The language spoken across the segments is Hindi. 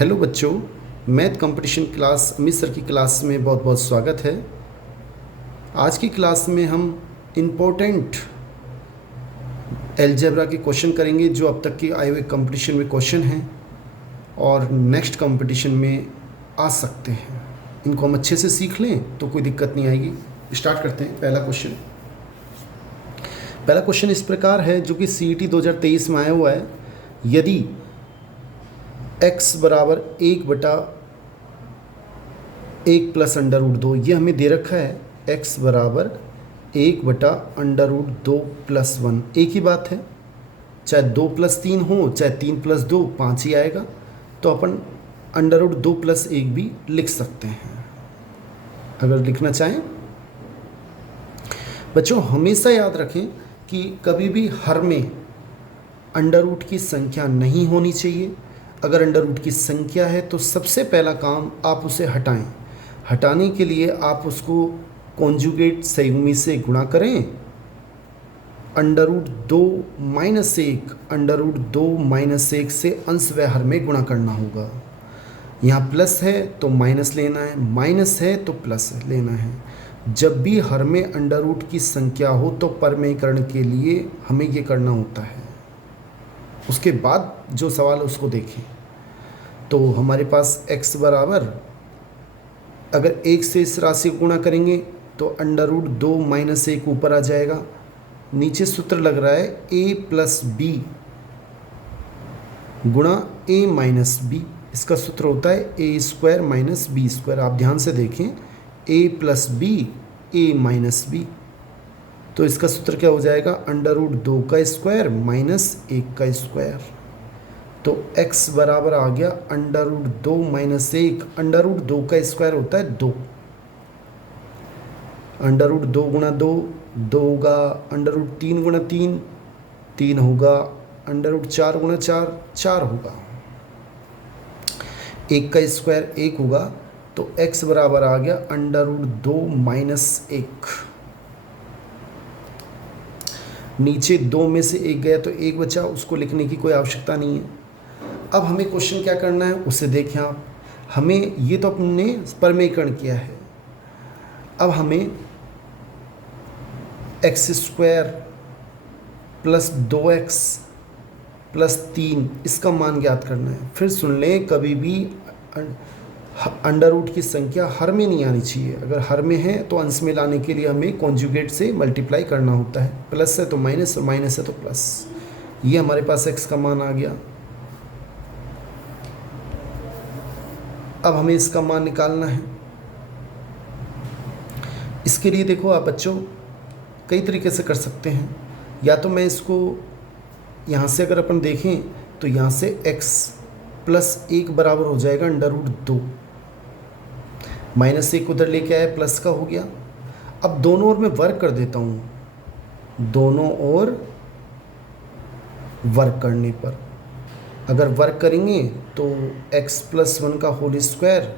हेलो बच्चों, math competition class Amit sir की क्लास में बहुत बहुत स्वागत है। आज की क्लास में हम इम्पोर्टेंट अलजेब्रा के क्वेश्चन करेंगे जो अब तक के आए हुए कंपटीशन में क्वेश्चन हैं और नेक्स्ट कंपटीशन में आ सकते हैं। इनको हम अच्छे से सीख लें तो कोई दिक्कत नहीं आएगी। स्टार्ट करते हैं। पहला क्वेश्चन इस प्रकार है जो कि CET 2023 में आया हुआ है। यदि x बराबर 1/1 प्लस √2, ये हमें दे रखा है। x बराबर 1/√2 प्लस 1, एक ही बात है, चाहे 2 + 3 हो चाहे 3 + 2, 5 ही आएगा। तो अपन √2 + 1 भी लिख सकते हैं अगर लिखना चाहें। बच्चों हमेशा याद रखें कि कभी भी हर में अंडर की संख्या नहीं होनी चाहिए। अगर अंडर की संख्या है तो सबसे पहला काम आप उसे हटाएं। हटाने के लिए आप उसको कॉन्जुगेट संयुग्मी से गुणा करें। √2 - 1 से अंश व हर में गुणा करना होगा। यहाँ प्लस है तो माइनस लेना है, माइनस है तो प्लस लेना है। जब भी हर में अंडर की संख्या हो तो परमेयकरण के लिए हमें ये करना होता है। उसके बाद जो सवाल है उसको देखें। तो हमारे पास x बराबर, अगर 1 से इस राशि को गुणा करेंगे तो √2 - 1 ऊपर आ जाएगा। नीचे सूत्र लग रहा है a + b गुणा a - b। इसका सूत्र होता है a² - b²। आप ध्यान से देखें, a + b a - b। तो इसका सूत्र क्या हो जाएगा? √2 का स्क्वायर माइनस 1 का स्क्वायर। तो x बराबर आ गया √2 - 1। √2 का स्क्वायर होता है 2। √2 × 2 2 होगा। √3 × 3 3 होगा। √4 × 4 4 होगा। 1 का स्क्वायर 1 होगा। तो x बराबर आ गया √2 - 1। नीचे 2 में से 1 गया तो 1 बचा, उसको लिखने की कोई आवश्यकता नहीं है। अब हमें क्वेश्चन क्या करना है उसे देखें आप। हमें ये तो अपने परमेयकरण किया है। अब हमें x² + 2x + 3 इसका मान ज्ञात करना है। फिर सुन लें, कभी भी अंडर की संख्या हर में नहीं आनी चाहिए। अगर हर में है तो अंश में लाने के लिए हमें कॉन्जुगेट से मल्टीप्लाई करना होता है। प्लस है तो माइनस और माइनस है तो प्लस। ये हमारे पास x का मान आ गया। अब हमें इसका मान निकालना है। इसके लिए देखो आप बच्चों कई तरीके से कर सकते हैं। या तो मैं इसको यहाँ से अगर अपन देखें तो यहाँ से x + 1 बराबर हो जाएगा √2। -1 उधर लेके आया, प्लस का हो गया। अब दोनों ओर मैं वर्क कर देता हूँ। दोनों ओर वर्क करने पर अगर वर्क करेंगे तो x + 1 का होल स्क्वायर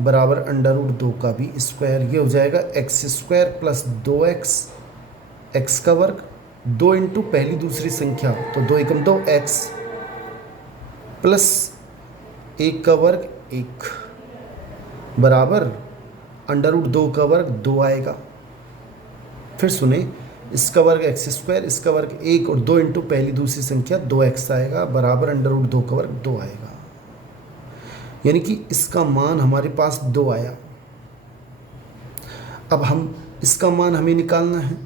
बराबर √2 का भी स्क्वायर। ये हो जाएगा x² + 2x, x का वर्ग 2 × पहली दूसरी संख्या तो 2 × 2 x प्लस 1 का वर्ग 1 बराबर √2 का वर्ग 2 आएगा। फिर सुने, इसका वर्ग x², इसका वर्ग 1 और 2 × पहली दूसरी संख्या 2x आएगा बराबर √2 का वर्ग 2 आएगा। यानी कि इसका मान हमारे पास 2 आया। अब इसका मान हमें निकालना है।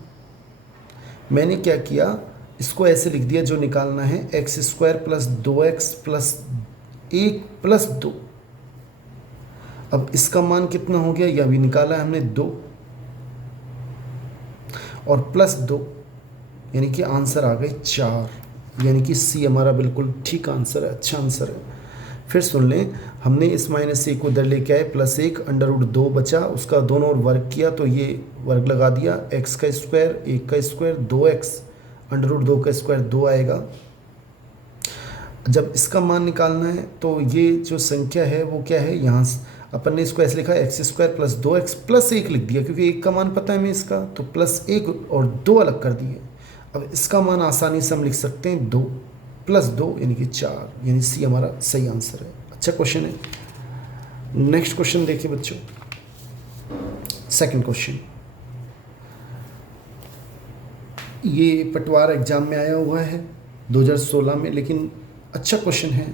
मैंने क्या किया, इसको ऐसे लिख दिया जो निकालना है, x² + 2x + 1 + 2। अब इसका मान कितना हो गया, यह भी निकाला है हमने 2 और +2, यानी कि आंसर आ गए 4। यानी कि सी हमारा बिल्कुल ठीक आंसर है, अच्छा आंसर है। फिर सुन लें, हमने इस -1 को इधर लेके आए, +1 √2 बचा, उसका दोनों ओर वर्ग किया तो ये वर्ग लगा दिया। x का स्क्वायर 1 का स्क्वायर 2x √2 का स्क्वायर 2 आएगा। जब इसका मान निकालना है तो ये जो संख्या है वो क्या है, यहाँ अपन ने इसको ऐसे लिखा x² + 2x + 1 लिख दिया क्योंकि 1 का मान पता है हमें इसका, तो +1 और 2 अलग कर दिए। अब इसका मान आसानी से हम लिख सकते हैं 2 + 2 यानी कि 4। यानी सी हमारा सही आंसर है। अच्छा क्वेश्चन है। नेक्स्ट क्वेश्चन देखिए बच्चों, सेकंड क्वेश्चन। ये पटवार एग्ज़ाम में आया हुआ है 2016 में, लेकिन अच्छा क्वेश्चन है,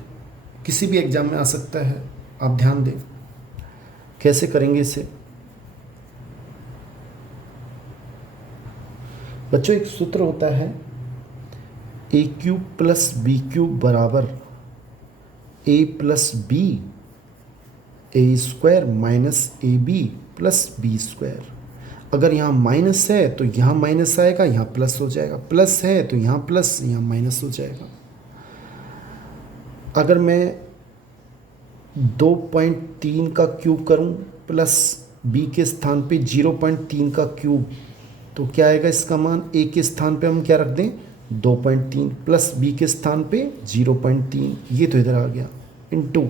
किसी भी एग्ज़ाम में आ सकता है। आप ध्यान दें कैसे करेंगे इसे। बच्चों एक सूत्र होता है A cube plus B cube बराबर A plus B A square minus A B plus B square. अगर यहाँ माइनस है तो यहाँ माइनस आएगा, यहाँ प्लस हो जाएगा, प्लस है तो यहाँ प्लस, यहाँ माइनस हो जाएगा। अगर मैं 2.3 का क्यूब करूँ प्लस b के स्थान पे 0.3 का क्यूब, तो क्या आएगा इसका मान? a के स्थान पे हम क्या रख दें 2.3 प्लस b के स्थान पे 0.3, ये तो इधर आ गया, इनटू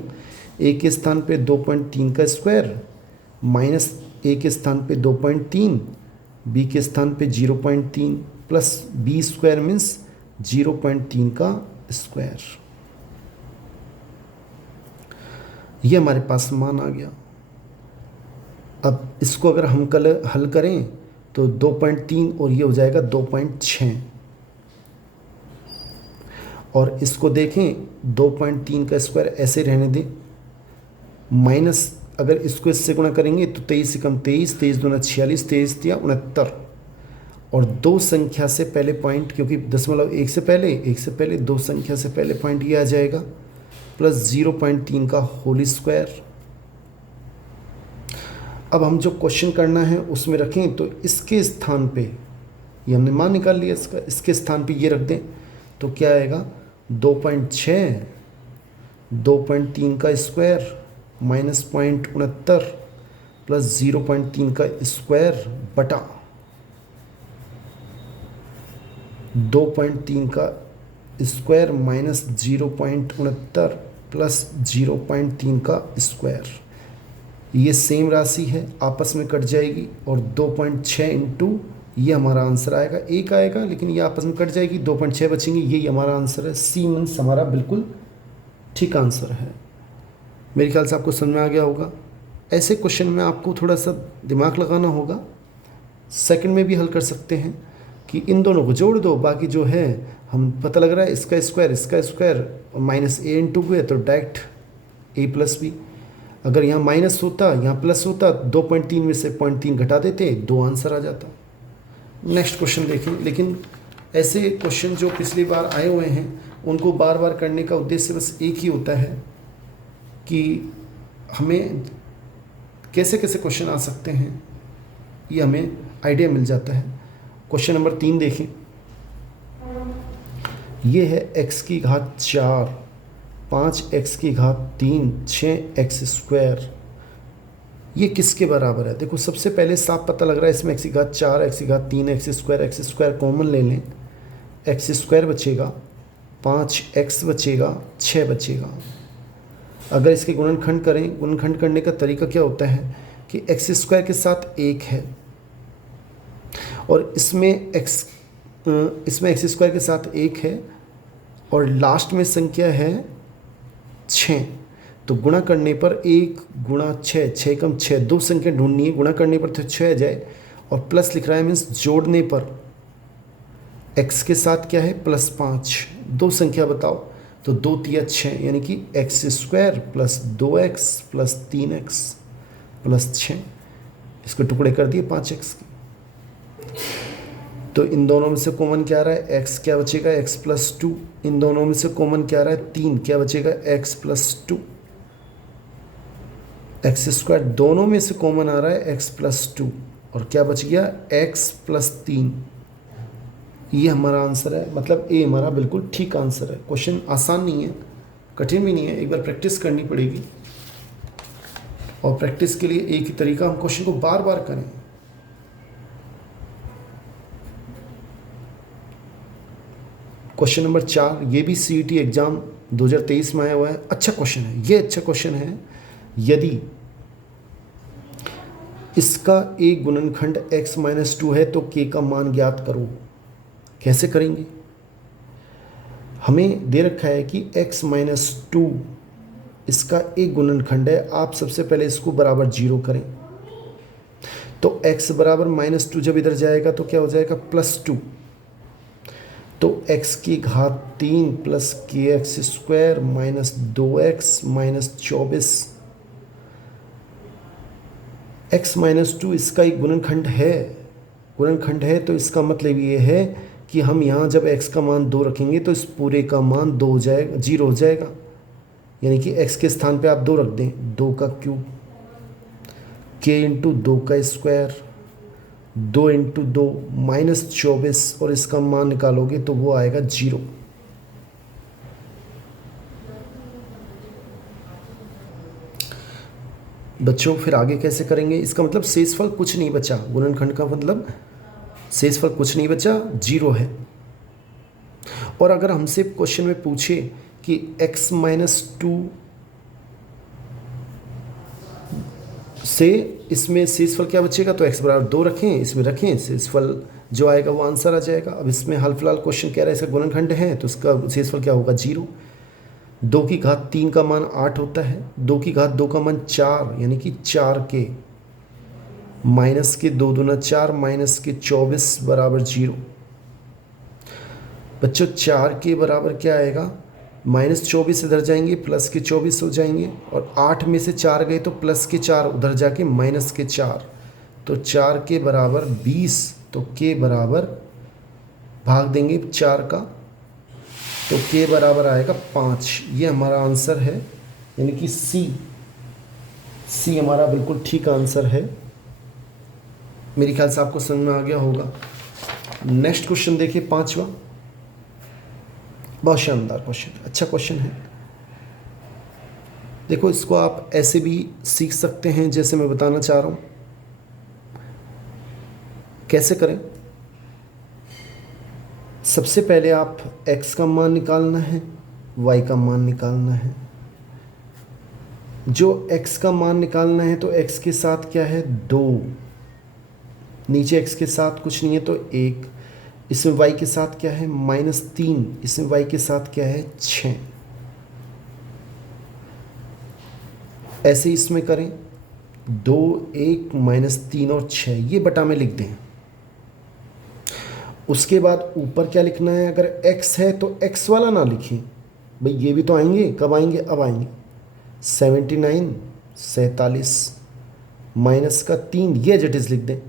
a के स्थान पे 2.3 का स्क्वायर माइनस a के स्थान पे 2.3, b के स्थान पे 0.3 प्लस b स्क्वायर मीन्स 0.3 का स्क्वायर। ये हमारे पास मान आ गया। अब इसको अगर हम कल हल करें तो 2.3 और ये हो जाएगा 2.6, और इसको देखें 2.3 का स्क्वायर ऐसे रहने दें, माइनस अगर इसको इससे गुणा करेंगे तो 23 से कम 23, 23 दूना 46, 23 दिया 69, और दो संख्या से पहले पॉइंट, क्योंकि दशमलव एक से पहले दो संख्या से पहले पॉइंट ये आ जाएगा, प्लस 0.3 का होल स्क्वायर। अब हम जो क्वेश्चन करना है उसमें रखें तो इसके स्थान पे, ये हमने मान निकाल लिया इसका, इसके स्थान पे ये रख दें तो क्या आएगा 2.6, 2.3 का स्क्वायर माइनस 0.69 प्लस 0.3 का स्क्वायर बटा 2.3 का स्क्वायर माइनस 0.69 प्लस 0.3 का स्क्वायर। ये सेम राशि है, आपस में कट जाएगी, और 2.6 इंटू ये हमारा आंसर आएगा, एक आएगा लेकिन ये आपस में कट जाएगी, 2.6 बचेंगे, यही हमारा आंसर है। सी मीन्स हमारा बिल्कुल ठीक आंसर है। मेरे ख्याल से आपको समझ में आ गया होगा। ऐसे क्वेश्चन में आपको थोड़ा सा दिमाग लगाना होगा। सेकंड में भी हल कर सकते हैं कि इन दोनों को जोड़ दो, बाकी जो है हम पता लग रहा है इसका स्क्वायर माइनस ए इंटू है तो डायरेक्ट ए प्लस बी। अगर यहाँ माइनस होता यहाँ प्लस होता, 2.3 में से 0.3 घटा देते, 2 आंसर आ जाता। नेक्स्ट क्वेश्चन देखें। लेकिन ऐसे क्वेश्चन जो पिछली बार आए हुए हैं उनको बार बार करने का उद्देश्य बस एक ही होता है कि हमें कैसे कैसे क्वेश्चन आ सकते हैं, ये हमें आइडिया मिल जाता है। क्वेश्चन नंबर 3 देखें। ये है x की घात 4, 5x की घात 3, 6x स्क्वायर। ये किसके बराबर है? देखो सबसे पहले साफ पता लग रहा है इसमें x की घात 4, x की घात 3, x स्क्वायर कॉमन ले लें, x स्क्वायर बचेगा, 5x बचेगा, 6 बचेगा। अगर इसके गुणनखंड करें, गुणनखंड करने का तरीका क्या होता है कि x स्क्वायर के साथ 1 है और इसमें x स्क्वायर के साथ 1 है और लास्ट में संख्या है 6, तो गुणा करने पर 1 गुणा 6, 6 कम 6, दो संख्या ढूंढनी है, गुणा करने पर तो 6 आ जाए, और प्लस लिख रहा है मीन्स जोड़ने पर x के साथ क्या है +5, दो संख्या बताओ, तो 2 तिया 6, यानी कि x square plus 2x plus 3x plus 6, इसको टुकड़े कर दिए 5x के। तो इन दोनों में से कॉमन क्या आ रहा है, x क्या बचेगा x प्लस 2, इन दोनों में से कॉमन क्या आ रहा है 3, क्या बचेगा x प्लस 2, x स्क्वायर दोनों में से कॉमन आ रहा है x प्लस 2, और क्या बच गया x प्लस 3। ये हमारा आंसर है, मतलब ए हमारा बिल्कुल ठीक आंसर है। क्वेश्चन आसान नहीं है, कठिन भी नहीं है, एक बार प्रैक्टिस करनी पड़ेगी, और प्रैक्टिस के लिए एक ही तरीका, हम क्वेश्चन को बार बार करें। क्वेश्चन नंबर 4, ये भी CET एग्जाम 2023 में आया हुआ है, अच्छा क्वेश्चन है, ये अच्छा क्वेश्चन है। यदि इसका एक गुणनखंड x माइनस 2 है तो k का मान ज्ञात करो। कैसे करेंगे? हमें दे रखा है कि x माइनस 2 इसका एक गुणनखंड है। आप सबसे पहले इसको बराबर 0 करें, तो x बराबर -2 जब इधर जाएगा तो क्या हो जाएगा +2, तो x की घात 3 plus kx² minus 2x minus 24। x -2 इसका एक गुणनखंड है, तो इसका मतलब ये है कि हम यहाँ जब x का मान 2 रखेंगे तो इस पूरे का मान 2 हो जाएगा, 0 हो जाएगा। यानी कि x के स्थान पे आप 2 रख दें, 2 का क्यूब, k इंटू 2 का स्क्वायर, 2 इंटू 2 माइनस 24, और इसका मान निकालोगे तो वो आएगा 0। बच्चों फिर आगे कैसे करेंगे? इसका मतलब शेषफल कुछ नहीं बचा, गुणनखंड का मतलब शेषफल कुछ नहीं बचा, 0 है। और अगर हमसे क्वेश्चन में पूछे कि x -2 से इसमें शेषफल क्या बचेगा, तो x बराबर 2 रखें, इसमें रखें, शेषफल जो आएगा वो आंसर आ जाएगा। अब इसमें हाल फिलहाल क्वेश्चन कह रहा है इसका गुणनखंड है, तो इसका शेषफल क्या होगा 0। 2 की घात 3 का मान 8 होता है, 2 की घात 2 का मान 4, यानी कि 4k माइनस के 2 दूना 4 माइनस के 24 बराबर 0। बच्चों 4k बराबर क्या आएगा, -24 इधर जाएंगे, प्लस के 24 हो जाएंगे, और 8 में से 4 गए तो प्लस के 4 उधर जाके माइनस के 4, तो 4k बराबर 20, तो k बराबर भाग देंगे 4 का, तो k बराबर आएगा 5। ये हमारा आंसर है, यानी कि सी हमारा बिल्कुल ठीक आंसर है। मेरे ख्याल से आपको समझ में आ गया होगा। नेक्स्ट क्वेश्चन देखिए, 5वां। बहुत शानदार क्वेश्चन, अच्छा क्वेश्चन है। देखो इसको आप ऐसे भी सीख सकते हैं जैसे मैं बताना चाह रहा हूँ। कैसे करें? सबसे पहले आप x का मान निकालना है, y का मान निकालना है। जो x का मान निकालना है तो x के साथ क्या है 2, नीचे x के साथ कुछ नहीं है तो 1, इसमें y के साथ क्या है -3, इसमें y के साथ क्या है 6। ऐसे इसमें करें 2, 1, -3 और 6, ये बटा में लिख दें। उसके बाद ऊपर क्या लिखना है, अगर x है तो x वाला ना लिखें भाई, ये भी तो आएंगे, कब आएंगे, अब आएंगे। 79 47 माइनस का 3, ये एज लिख दें।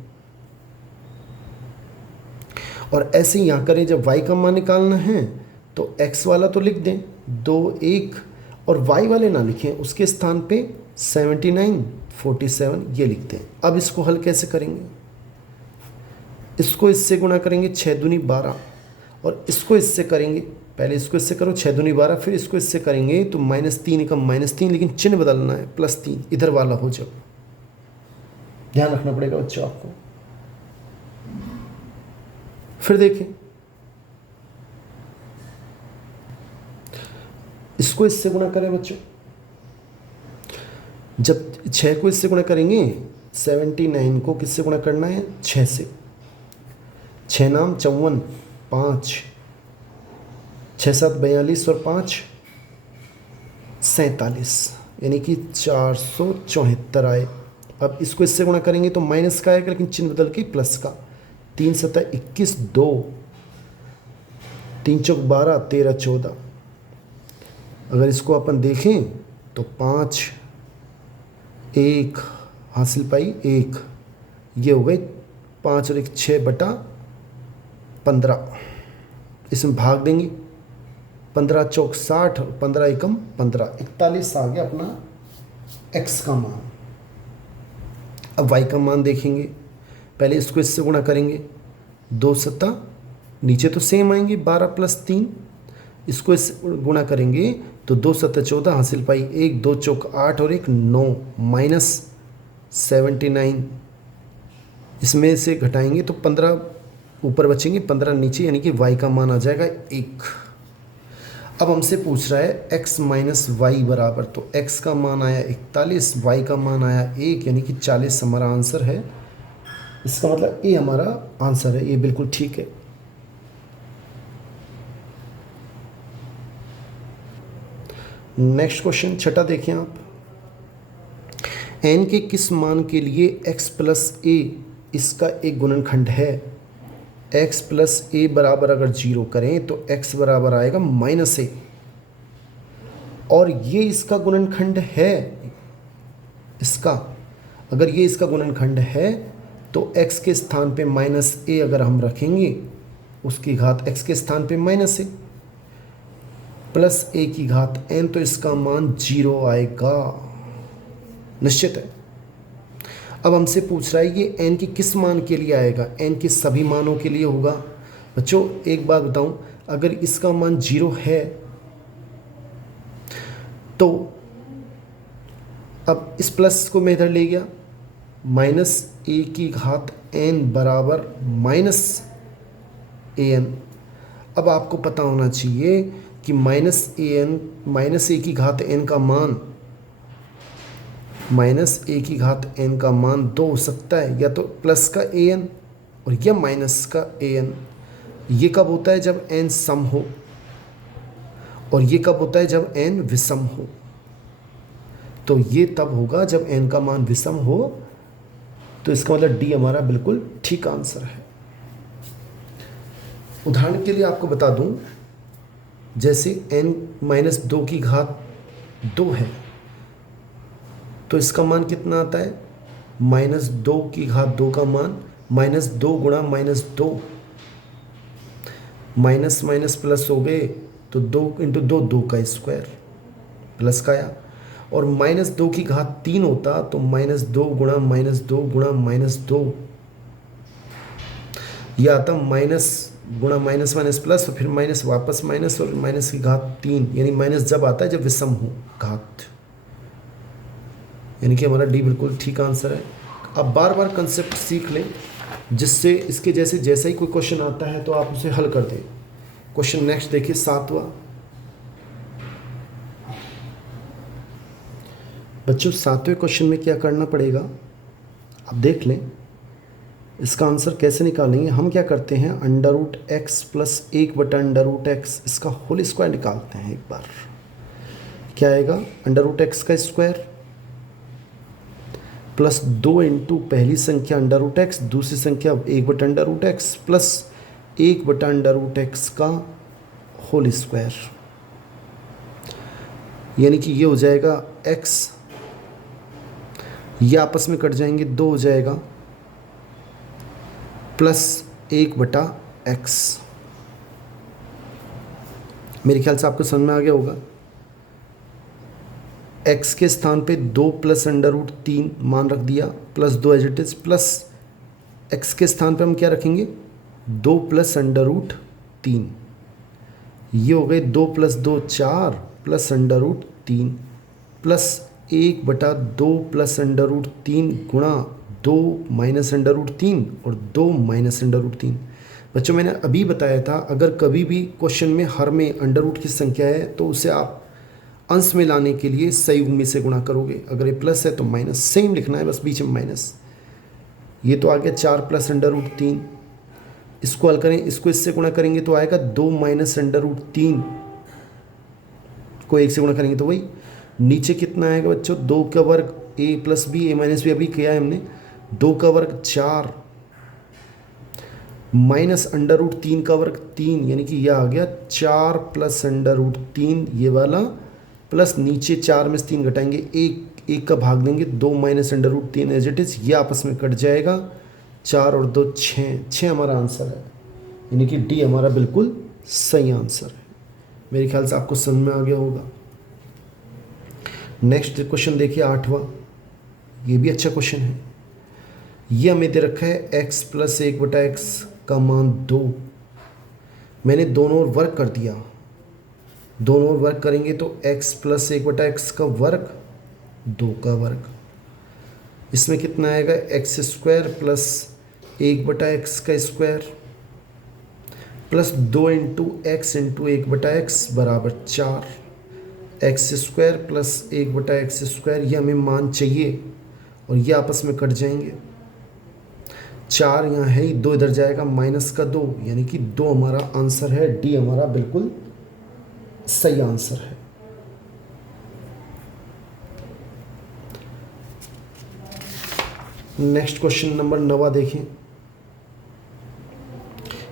और ऐसे ही यहाँ करें, जब y का मान निकालना है तो x वाला तो लिख दें 2, 1, और y वाले ना लिखें, उसके स्थान पे 79 47 ये लिख दें। अब इसको हल कैसे करेंगे? इसको इससे गुणा करेंगे 6 दूनी 12, और इसको इससे करेंगे, पहले इसको इससे करो 6 दूनी 12, फिर इसको इससे करेंगे तो -3 एकम -3, लेकिन चिन्ह बदलना है, +3 इधर वाला हो जाओ। ध्यान रखना पड़ेगा बच्चों आपको। फिर देखें, इसको इससे गुणा करें बच्चों, जब 6 को इससे गुणा करेंगे, 79 को किससे गुणा करना है 6 से, 6 नाम 54, 5, 6 7 42 और 5 47, यानी कि 474 आए। अब इसको इससे गुणा करेंगे तो माइनस का आएगा, लेकिन चिन्ह बदल के प्लस का। 3 7 21, 2, 3 चौक 12, 13 14। अगर इसको अपन देखें तो 5 1 हासिल पाई 1, ये हो गई 5 और 1 6 बटा 15। इसमें भाग देंगे, 15 चौक 60, 15 एकम 15, 41 आ गया अपना x का मान। अब y का मान देखेंगे, पहले इसको इससे गुणा करेंगे, 2 7 नीचे तो सेम आएंगे 12 + 3, इसको इससे गुणा करेंगे तो 2 7 14 हासिल पाई 1, 2 चौक 8 और 1 9 माइनस 79, इसमें से घटाएंगे तो 15 ऊपर बचेंगे, 15 नीचे, यानी कि y का मान आ जाएगा 1। अब हमसे पूछ रहा है x - y बराबर, तो x का मान आया 41, y का मान आया 1, यानी कि 40 हमारा आंसर है। इसका मतलब ये हमारा आंसर है, ये बिल्कुल ठीक है। नेक्स्ट क्वेश्चन छठा देखिए आप, n के किस मान के लिए x प्लस ए इसका एक गुणनखंड है। x प्लस ए बराबर अगर 0 करें तो x बराबर आएगा -a, और ये इसका गुणनखंड है। इसका अगर ये इसका गुणनखंड है तो x के स्थान पे -a अगर हम रखेंगे, उसकी घात x के स्थान पे -a प्लस a की घात n, तो इसका मान 0 आएगा, निश्चित है। अब हमसे पूछ रहा है ये n के किस मान के लिए आएगा, n के सभी मानों के लिए होगा। बच्चों एक बात बताऊं, अगर इसका मान 0 है तो अब इस प्लस को मैं इधर ले गया, -a की घात n बराबर -an। अब आपको पता होना चाहिए कि -a की घात n का मान -a की घात n का मान 2 हो सकता है, या तो प्लस का an और या माइनस का an। ये कब होता है, जब n सम हो, और ये कब होता है, जब n विषम हो। तो ये तब होगा जब n का मान विषम हो, तो इसका मतलब डी हमारा बिल्कुल ठीक आंसर है। उदाहरण के लिए आपको बता दूं, जैसे n-2 की घात 2 है, तो इसका मान कितना आता है, -2 की घात 2 का मान -2 गुणा -2, माइनस माइनस प्लस हो गए, तो 2 इंटू 2, 2 का स्क्वायर प्लस का आया, और -2 की घात 3 होता तो -2 गुणा -2 गुणा -2, यह आता माइनस गुणा माइनस माइनस प्लस, और फिर माइनस वापस माइनस, और माइनस की घात 3, यानी माइनस जब आता है जब विषम हो घात, यानी कि हमारा डी बिल्कुल ठीक आंसर है। अब बार बार कंसेप्ट सीख लें, जिससे इसके जैसा ही कोई क्वेश्चन आता है तो आप उसे हल कर दें। क्वेश्चन नेक्स्ट देखिए, 7वां। बच्चों 7वें क्वेश्चन में क्या करना पड़ेगा, आप देख लें इसका आंसर कैसे निकालेंगे। हम क्या करते हैं, √x प्लस 1/√x इसका होल स्क्वायर निकालते हैं। एक बार क्या आएगा, √x का स्क्वायर प्लस 2 इंटू पहली संख्या √x, दूसरी संख्या 1/√x प्लस 1/√x का होल स्क्वायर, यानी कि ये हो जाएगा x, ये आपस में कट जाएंगे, 2 हो जाएगा प्लस 1/x। मेरे ख्याल से आपको समझ में आ गया होगा। x के स्थान पे 2 प्लस √3 मान रख दिया, plus 2 as it is, plus x के स्थान पे हम क्या रखेंगे, 2 प्लस √3, ये हो गए 2 प्लस 2 4 प्लस √3 प्लस 1/2 प्लस √3 गुणा 2 माइनस √3 और 2 माइनस √3। बच्चों मैंने अभी बताया था, अगर कभी भी क्वेश्चन में हर में अंडर की संख्या है तो उसे आप अंश में लाने के लिए संयुग्म में से गुणा करोगे। अगर ये प्लस है तो माइनस, सेम लिखना है, बस बीच में माइनस। ये तो आ गया 4 प्लस √3, इसको हल करें, इसको इससे गुणा करेंगे तो आएगा 2 माइनस √3 को 1 से गुणा करेंगे तो वही। नीचे कितना आएगा बच्चों, 2 का वर्ग a plus B, a minus B अभी किया है हमने, 2 का वर्ग 4 माइनस √3 का वर्ग 3, यानी कि यह आ गया 4 प्लस √3 ये वाला, प्लस नीचे 4 में से 3 घटाएंगे, एक का भाग देंगे, 2 माइनस √3 एज इट इज, ये आपस में कट जाएगा, 4 और 2 6 हमारा आंसर है, यानी कि डी हमारा बिल्कुल सही आंसर है। मेरे ख्याल से आपको समझ में आ गया होगा। नेक्स्ट क्वेश्चन देखिए 8वां, ये भी अच्छा क्वेश्चन है। ये हमें दे रखा है x प्लस 1/x का मान 2, मैंने दोनों ओर वर्ग कर दिया, दोनों ओर वर्ग करेंगे तो x प्लस 1/x का वर्ग, 2 का वर्ग, इसमें कितना आएगा, x² प्लस 1/x का square plus 2 into x into 1/x बराबर 4, x² प्लस 1/x², ये हमें मान चाहिए, और ये आपस में कट जाएंगे, 4 यहाँ है ही, 2 इधर जाएगा, माइनस का 2, यानी कि 2 हमारा आंसर है, डी हमारा बिल्कुल सही आंसर है। नेक्स्ट क्वेश्चन नंबर 9 देखें।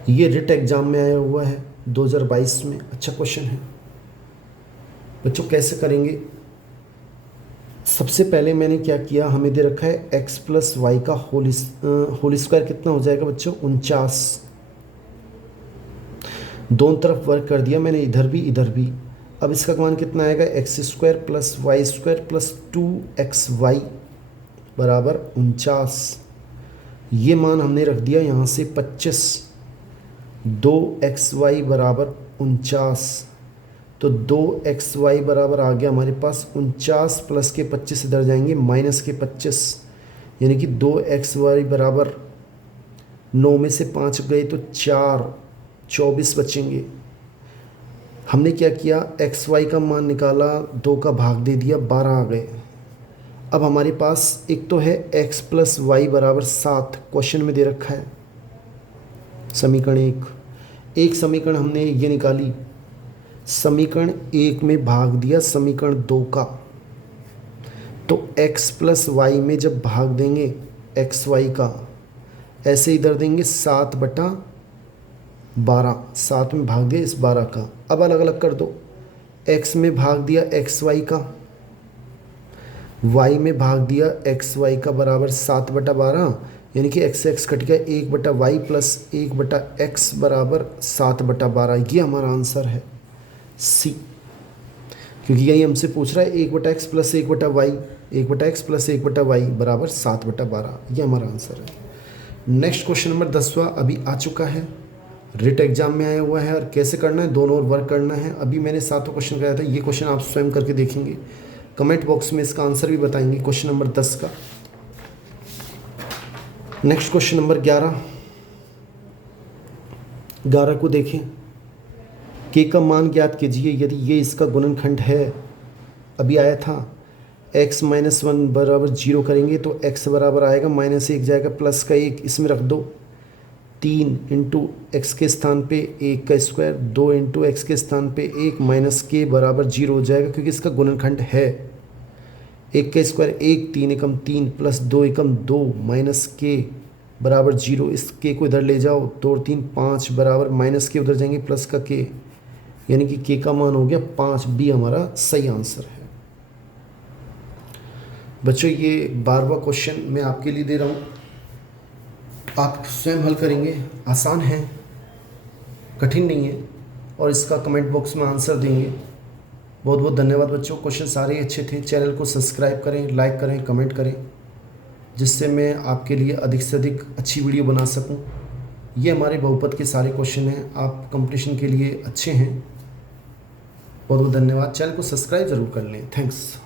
ये रिट एग्जाम में आया हुआ है 2022 में, अच्छा क्वेश्चन है बच्चों। कैसे करेंगे? सबसे पहले मैंने क्या किया, हमें दे रखा है x प्लस वाई का होल स्क्वायर कितना हो जाएगा बच्चों 49। दोनों तरफ वर्क कर दिया मैंने, इधर भी इधर भी। अब इसका मान कितना आएगा, X square plus Y square plus 2xy बराबर 49। ये मान हमने रख दिया यहाँ से 25। 2xy बराबर 49, तो 2xy बराबर आ गया हमारे पास 49 प्लस के 25 इधर जाएंगे माइनस के 25, यानी कि 2xy बराबर 9 में से 5 गए तो 4, 24 बचेंगे। हमने क्या किया, xy का मान निकाला, 2 का भाग दे दिया, 12 आ गए। अब हमारे पास एक तो है x प्लस वाई बराबर 7, क्वेश्चन में दे रखा है समीकरण एक समीकरण हमने ये निकाली, समीकरण 1 में भाग दिया समीकरण 2 का, तो x प्लस वाई में जब भाग देंगे xy का, ऐसे इधर देंगे 7/12, 7 में भाग दिया इस 12 का। अब अलग अलग कर दो, x में भाग दिया xy का, y में भाग दिया xy का बराबर 7/12, यानी कि x कट गया 1/y प्लस 1/x बराबर 7/12। ये हमारा आंसर है सी, क्योंकि यही हमसे पूछ रहा है 1/x plus 1/y, 1/x plus 1/y बराबर 7/12। ये हमारा आंसर है। नेक्स्ट क्वेश्चन नंबर 10वां अभी आ चुका है, रिट एग्जाम में आया हुआ है, और कैसे करना है, दोनों ओर वर्क करना है। अभी मैंने 7वां क्वेश्चन कराया था, ये क्वेश्चन आप स्वयं करके देखेंगे, कमेंट बॉक्स में इसका आंसर भी बताएंगे क्वेश्चन नंबर 10 का। नेक्स्ट क्वेश्चन नंबर 11 को देखें। के का मान ज्ञात कीजिए यदि ये इसका गुणनखंड है। अभी आया था x माइनस 1 बराबर 0 करेंगे तो x बराबर आएगा -1 जाएगा प्लस का 1, इसमें रख दो 3 इंटू एक्स के स्थान पे 1 का स्क्वायर, 2 इंटू एक्स के स्थान पे 1 माइनस के बराबर 0 हो जाएगा, क्योंकि इसका गुणनखंड है। 1 का स्क्वायर 1, 3 एकम 3 प्लस 2 एकम 2 माइनस के बराबर 0, इस के को इधर ले जाओ, 2 और 3 5 बराबर माइनस के उधर जाएंगे प्लस का के, यानी कि के का मान हो गया 5। बी हमारा सही आंसर है। बच्चों ये 12वां क्वेश्चन मैं आपके लिए दे रहा हूँ, आप स्वयं हल करेंगे, आसान है, कठिन नहीं है, और इसका कमेंट बॉक्स में आंसर देंगे। बहुत बहुत धन्यवाद बच्चों, क्वेश्चन सारे अच्छे थे। चैनल को सब्सक्राइब करें, लाइक करें, कमेंट करें, जिससे मैं आपके लिए अधिक से अधिक अच्छी वीडियो बना सकूं। ये हमारे बहुपद के सारे क्वेश्चन हैं, आप कंपटीशन के लिए अच्छे हैं। बहुत बहुत धन्यवाद, चैनल को सब्सक्राइब ज़रूर कर लें। थैंक्स।